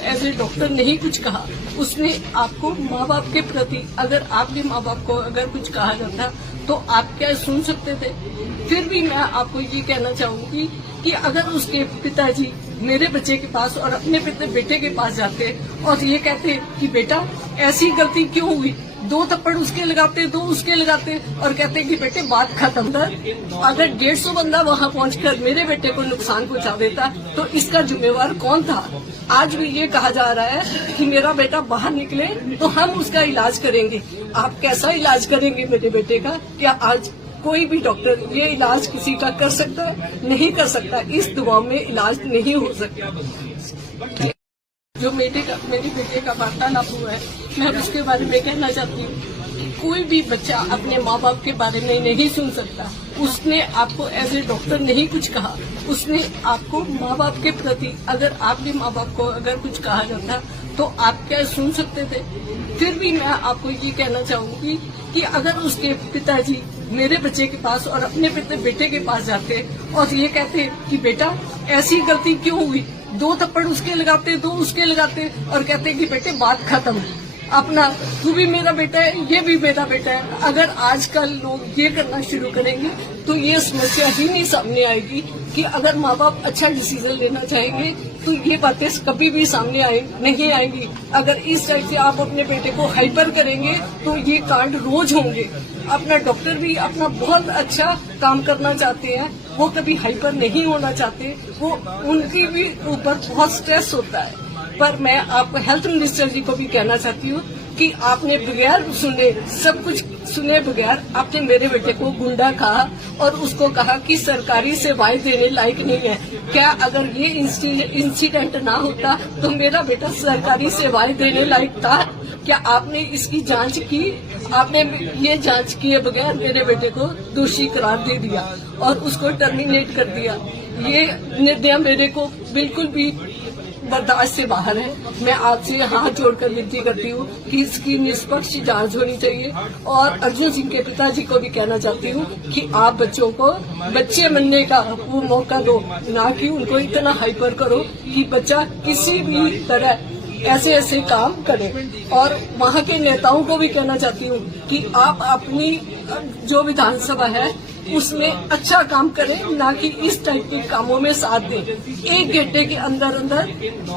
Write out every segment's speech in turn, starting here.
ऐसे डॉक्टर नहीं कुछ कहा, उसने आपको माँ बाप के प्रति, अगर आपके माँ बाप को अगर कुछ कहा जाता तो आप क्या सुन सकते थे? फिर भी मैं आपको ये कहना चाहूंगी कि अगर उसके पिताजी मेरे बच्चे के पास और अपने बेटे के पास जाते और ये कहते कि बेटा ऐसी गलती क्यों हुई, 2 थप्पड़ उसके लगाते, 2 उसके लगाते और कहते कि बेटे बात खत्म कर। अगर 150 बंदा वहां पहुंचकर मेरे बेटे को नुकसान पहुंचा देता तो इसका जिम्मेवार कौन था? आज भी ये कहा जा रहा है कि मेरा बेटा बाहर निकले तो हम उसका इलाज करेंगे। आप कैसा इलाज करेंगे मेरे बेटे का? क्या आज कोई भी डॉक्टर ये इलाज किसी का कर सकता है? नहीं कर सकता। इस दवा में इलाज नहीं हो सकता। जो मेरे बेटे का वार्तालाप हुआ है, मैं उसके बारे में कहना चाहती हूँ। कोई भी बच्चा अपने माँ बाप के बारे में नहीं सुन सकता। उसने आपको एज ए डॉक्टर नहीं कुछ कहा, उसने आपको माँ बाप के प्रति, अगर आपके माँ बाप को अगर कुछ कहा जाता तो आप क्या सुन सकते थे? फिर भी मैं आपको ये कहना चाहूंगी कि अगर उसके पिताजी मेरे बच्चे के पास और अपने बेटे के पास जाते और ये कहते कि बेटा ऐसी गलती क्यों हुई, 2 थप्पड़ उसके लगाते, 2 उसके लगाते और कहते कि बेटे बात खत्म, अपना तू भी मेरा बेटा है, ये भी मेरा बेटा है। अगर आजकल लोग ये करना शुरू करेंगे तो ये समस्या ही नहीं सामने आएगी कि अगर माँ बाप अच्छा डिसीजन लेना चाहेंगे तो ये बातें कभी भी सामने नहीं आएंगी। अगर इस टाइप से आप अपने बेटे को हाइपर करेंगे तो ये कांड रोज होंगे। अपना डॉक्टर भी अपना बहुत अच्छा काम करना चाहते हैं, वो कभी हाइपर नहीं होना चाहते, वो उनकी भी ऊपर बहुत स्ट्रेस होता है। पर मैं आपको हेल्थ मिनिस्टर जी को भी कहना चाहती हूँ कि आपने बगैर सुने, सब कुछ सुने बगैर आपने मेरे बेटे को गुंडा कहा और उसको कहा कि सरकारी सेवाएं देने लायक नहीं है। क्या अगर ये इंसिडेंट ना होता तो मेरा बेटा सरकारी सेवाएं देने लायक था? क्या आपने इसकी जांच की? आपने ये जांच किए बगैर मेरे बेटे को दोषी करार दे दिया और उसको टर्मिनेट कर दिया। ये निर्णय मेरे को बिल्कुल भी बर्दाश्त से बाहर है। मैं आपसे हाथ जोड़कर विनती करती हूँ कि इसकी निष्पक्ष जांच होनी चाहिए और अर्जुन सिंह के पिताजी को भी कहना चाहती हूँ कि आप बच्चों को बच्चे बनने का वो मौका दो, ना कि उनको इतना हाइपर करो कि बच्चा किसी भी तरह ऐसे काम करे। और वहाँ के नेताओं को भी कहना चाहती हूँ कि आप अपनी जो विधानसभा है उसमें अच्छा काम करें, ना कि इस टाइप के कामों में साथ दें। 1 घंटे के अंदर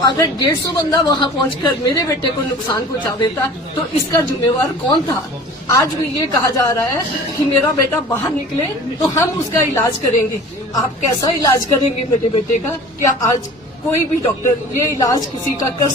अगर 150 बंदा वहां पहुंचकर मेरे बेटे को नुकसान पहुंचा देता तो इसका जिम्मेवार कौन था? आज भी ये कहा जा रहा है कि मेरा बेटा बाहर निकले तो हम उसका इलाज करेंगे। आप कैसा इलाज करेंगे मेरे बेटे का? क्या आज कोई भी डॉक्टर ये इलाज किसी का कर